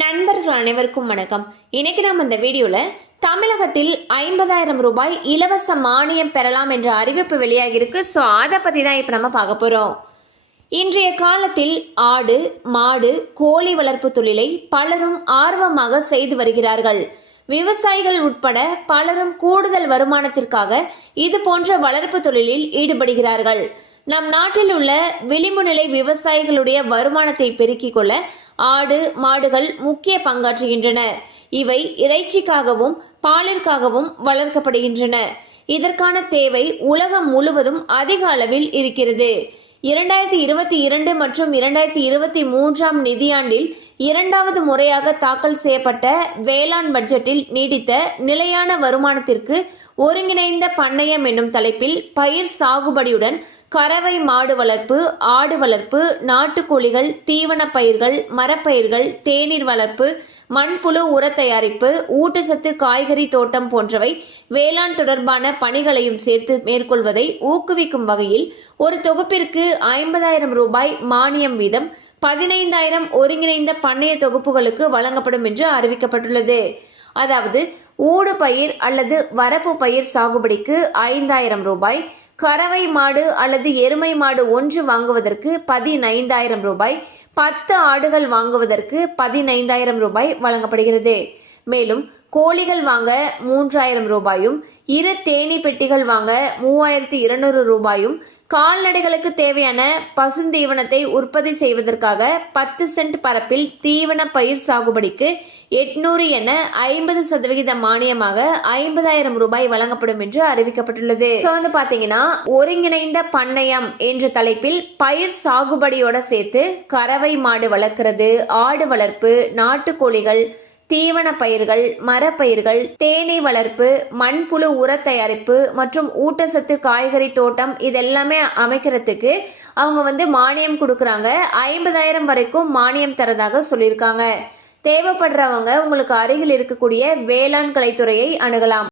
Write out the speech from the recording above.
நண்பர்கள் அனைவருக்கும் வணக்கம். இன்னைக்கு நம்ம இந்த வீடியோல தமிழகத்தில் 50,000 ரூபாய் இலவச மானியம் பெறலாம் என்ற அறிவிப்பு வெளியாகிருக்கு. ஸோ அதை பற்றி தான் இப்போ நம்ம பார்க்க போகிறோம். இன்றைய காலத்தில் ஆடு மாடு கோழி வளர்ப்பு தொழிலை பலரும் ஆர்வமாக செய்து வருகிறார்கள். விவசாயிகள் உட்பட பலரும் கூடுதல் வருமானத்திற்காக இது போன்ற வளர்ப்பு தொழிலில் ஈடுபடுகிறார்கள். நம் நாட்டில் உள்ள விளிம்பு நிலை விவசாயிகளுடைய வருமானத்தை பெருக்கிக் கொள்ள ஆடு மாடுகள் முக்கிய பங்காற்றுகின்றன. இவை இறைச்சிக்காகவும் பாலிற்காகவும் வளர்க்கப்படுகின்றன. இதற்கான தேவை உலகம் முழுவதும் அதிக அளவில் இருக்கிறது. 2022 மற்றும் 2023 நிதியாண்டில் இரண்டாவது முறையாக தாக்கல் செய்யப்பட்ட வேளாண் பட்ஜெட்டில் நீடித்த நிலையான வருமானத்திற்கு ஒருங்கிணைந்த பண்ணையம் என்னும் தலைப்பில் பயிர் சாகுபடியுடன் கறவை மாடு வளர்ப்பு, ஆடு வளர்ப்பு, நாட்டுக்கோழிகள், தீவன பயிர்கள், மரப்பயிர்கள், தேநீர் வளர்ப்பு, மண்புழு உர தயாரிப்பு, ஊட்டச்சத்து காய்கறி தோட்டம் போன்றவை வேளாண் தொடர்பான பணிகளையும் சேர்த்து மேற்கொள்வதை ஊக்குவிக்கும் வகையில் ஒரு தொகுப்பிற்கு 50,000 ரூபாய் மானியம் வீதம் 15,000 ஒருங்கிணைந்த பண்ணைய தொகுப்புகளுக்கு வழங்கப்படும் என்று அறிவிக்கப்பட்டுள்ளது. அதாவது ஊடு பயிர் அல்லது வரப்பு பயிர் சாகுபடிக்கு 5,000 ரூபாய், கறவை மாடு அல்லது எருமை மாடு ஒன்று வாங்குவதற்கு 15,000 ரூபாய், 10 ஆடுகள் வாங்குவதற்கு 15,000 ரூபாய் வழங்கப்படுகிறது. மேலும் கோழிகள் வாங்க 3,000 ரூபாயும், 2 தேனீ பெட்டிகள் வாங்க 3,200 ரூபாயும், கால்நடைகளுக்கு தேவையான பசுந்தீவனத்தை உற்பத்தி செய்வதற்காக 10 சென்ட் பரப்பில் தீவன பயிர் சாகுபடிக்கு 800 என 50% மானியமாக 50,000 ரூபாய் வழங்கப்படும் என்று அறிவிக்கப்பட்டுள்ளது. ஸோ பாத்தீங்கன்னா ஒருங்கிணைந்த பண்ணையம் என்ற தலைப்பில் பயிர் சாகுபடியோட சேர்த்து கறவை மாடு வளர்க்கிறது, ஆடு வளர்ப்பு, நாட்டுக்கோழிகள், தீவன பயிர்கள், மரப்பயிர்கள், தேனீ வளர்ப்பு, மண்புழு உர தயாரிப்பு மற்றும் ஊட்டச்சத்து காய்கறி தோட்டம் இதெல்லாமே அமைக்கிறதுக்கு அவங்க மானியம் கொடுக்குறாங்க. 50,000 வரைக்கும் மானியம் தரதாக சொல்லியிருக்காங்க. தேவைப்படுறவங்க உங்களுக்கு அருகில் இருக்கக்கூடிய வேளாண் கலைத்துறையை அணுகலாம்.